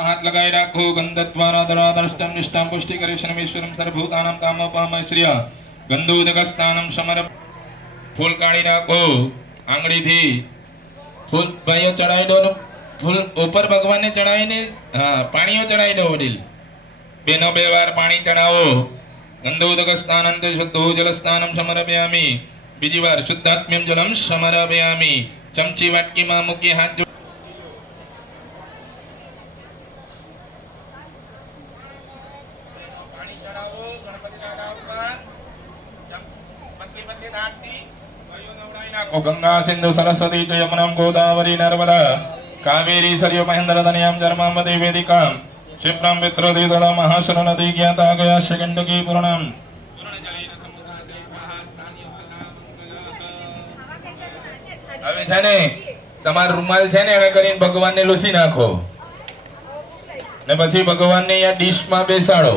हाथ लगाए राखो गंधद्वारा दरादर्ष्टम निष्ठाम पुष्टि करे शनमेश्वरम सर्वभूतानां कामोपम श्रिय गंधोदकस्नानम समर फूल काढ़ी राखो आंगड़ी थी फूल भाइयों चढ़ाई दो फूल ऊपर भगवान ने चढ़ाई ने हाँ पानीओ चढ़ाई दो वडील बेनो बे वार पानी चढ़ावो गंधोदकस्नानंते शुद्धो जलस्नानम समर्पयामि बीजी वार शुद्धात्म्यम जलम समर्पयामि चमची वाटकी में मूकी हाथ गंगा सिंधु सरस्वती च यमुना गोदावरी नर्मदा कावेरी सरयू महेंद्र धनियाम जर्मावती वेदिका क्षिप्रम वित्रोदी तदा महासुर नदी ज्ञाता गया गंडकी पूर्णम હવે છે ને તમાર રૂમાલ છે ને હવે કરીને ભગવાનને લૂસી નાખો ને પછી ભગવાનને આ ડીશમાં બેસાડો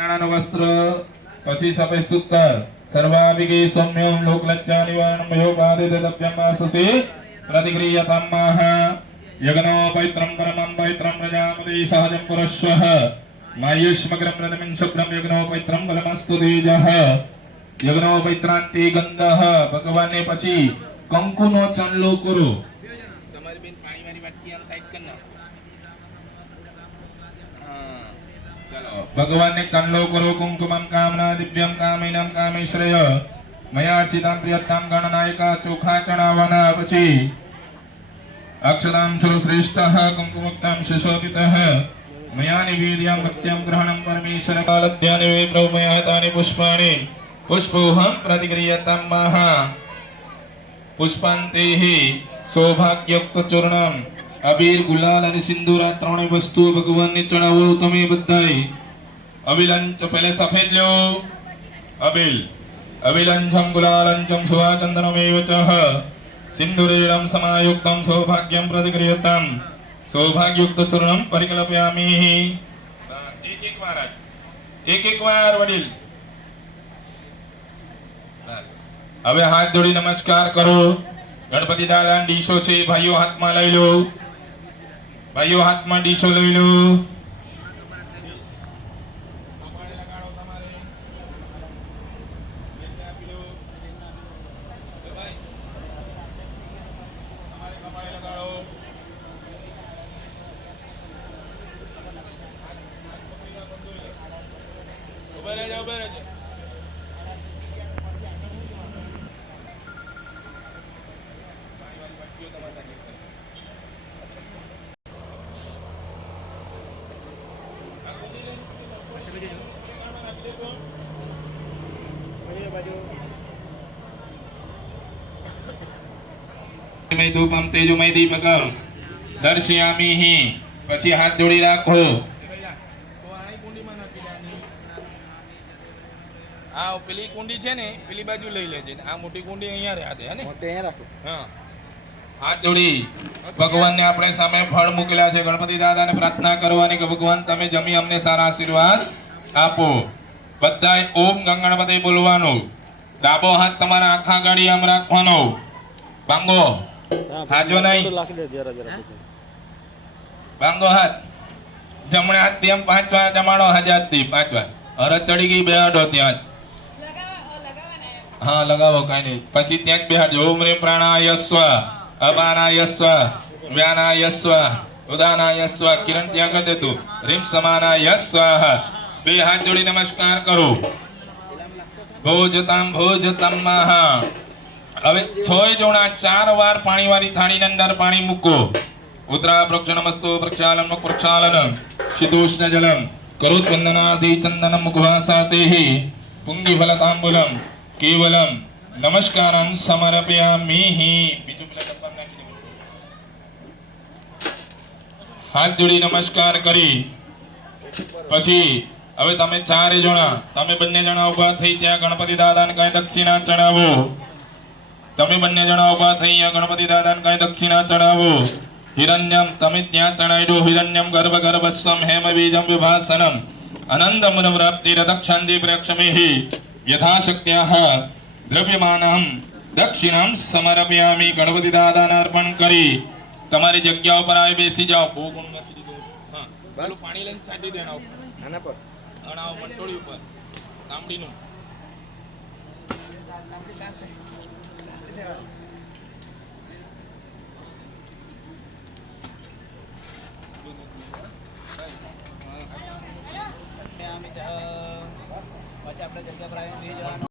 लांगाणानो वस्त्र પછી સફેદ સૂતર सर्वाभिगे सौम्यं लोकलज्जा निवारणं भयोपादितव्यं आसुसि प्रतिक्रियताम्माह यज्ञो पवित्रं परमं पवित्रं प्रजापति सहजं पुरस्वः मायुष्मग्रं प्रथमं शुभ्रं यज्ञो पवित्रं फलमस्तु तेजः यज्ञो पवित्रांति गंधः भगवान ने પછી કંકુનો ચાંદલો કરો તમારી બેન પાણી વાળી વાટકી આમ સાઈડ કર નાખો भगवान ने चांदलो करो कुंकुमं कामना दिव्यं कामिनं कामेश्वरय मया चितां प्रियतां गणनायका चोखा चढ़ावाना પછી अक्षतां सर्वश्रेष्ठः कुंकुमुक्तां सुशोभितः मया निवेद्यं भक्त्यं ग्रहणं परमेश्वर कालध्याने वे प्रभुमया तानि पुष्पाणि पुष्पोहं प्रतिक्रियतां महा पुष्पांतेः सौभाग्ययुक्त चूर्णम अबीर गुलाल અને સિંદૂર આ ત્રણેય વસ્તુઓ ભગવાનને ચડાવો તમે બધાય अबिलंच पहले सफेद लो अबिल अबिलंचम गुलालंचम सुवाचंदनमेव च सिंदूरेण समायुक्तं सौभाग्यं प्रतिक्रियतां सौभाग्ययुक्त चूर्णं परिकल्पयामि एक बार वडील बस હવે હાથ જોડી નમસ્કાર કરો ગણપતિ દાદા ડીશો છે ભાઈઓ હાથમાં લઈ લો ભાઈઓ હાથમાં ડીશો લઈ લો मैं धूपम तेजोमय दीपकम दर्शयामि ही પછી હાથ જોડી રાખો આ પેલી કુંડી છે ને પેલી બાજુ લઈ લેજે આ મોટી કુંડી અહીંયા રહે હે ને મોટે અહીંયા રાખો હા હાથ જોડી ભગવાનને આપણે સામે ફળ મૂકેલા છે ગણપતિ દાદાને પ્રાર્થના કરવાની કે ભગવાન તમે જમી અમને સારા આશીર્વાદ આપો બધાય ઓમ ગંગણપતિ બોલવાનું ડાબો હાથ તમારા આખા ગાડી આમ રાખવાનો બાંગો હાજો નહીં બાંગો હાથ જમણે હાથ થી આમ 5 વાર જમાડો હાથ થી 5 વાર અરજ ચડી ગઈ બેહાડો ત્યાં હા લગાવો કાઈ નહીં પછી ત્યાં જ બેહાડજો ઓમ રે પ્રાણાય સ્વ અપાનાય સ્વ વ્યાનાય સ્વ ઉદાનાય સ્વ કિરણ ત્યાં કરી દેતું રીમ સમાનાય સ્વાહ બે હાથ જોડી નમસ્કાર કરો ભોજતમ મહ હવે 6 જોણા 4 વાર પાણી વાળી થાળીની અંદર પાણી મૂકો ઉત્તરા પ્રક્ષણમસ્તો પ્રક્ષાલન પ્રક્ષાલન શીતોષ્ણ જલમ કરોત વંદનાદિ ચંદનમ મુખવાસાતેહિ પુંગી ફલતાંબુલમ કેવલમ નમસ્કારં સમર્પયામિ બીજું પેલા ડબ્બા નાખી દો હાથ જોડી નમસ્કાર કરી પછી હવે તમે 4 જણા તમે બંને જણા ઊભા થઈ ત્યાં ગણપતિ દાદાને કાંઈ દક્ષિણા ચડાવો તમે બંને જણા ઊભા થઈ ત્યાં ગણપતિ દાદાને કાંઈ દક્ષિણા ચડાવો हिरण्यम तमे त्या चढ़ाई दो हिरण्यम गर्भ गर्भस्वम हेम बीजम विभासनम अनंतमुन प्राप्ति रदक्षांति प्रेक्षमे ही યથાશક્ત્યાઃ દ્રવ્યમાનમ દક્ષિણામ સમર્પયામિ. ગણપતિ દાદાને અર્પણ કરી તમારી જગ્યા ઉપર આવી બેસી જાઓ. બહુ ગુણ નથી દીધું. હા, પેલું પાણી લઈને છાંટી દેના ઉપર, આના પર, આના મંટોળી ઉપર, તાંબડીનું. પછી આપણે જગ્યા પર આવીને બેસી જવાનું.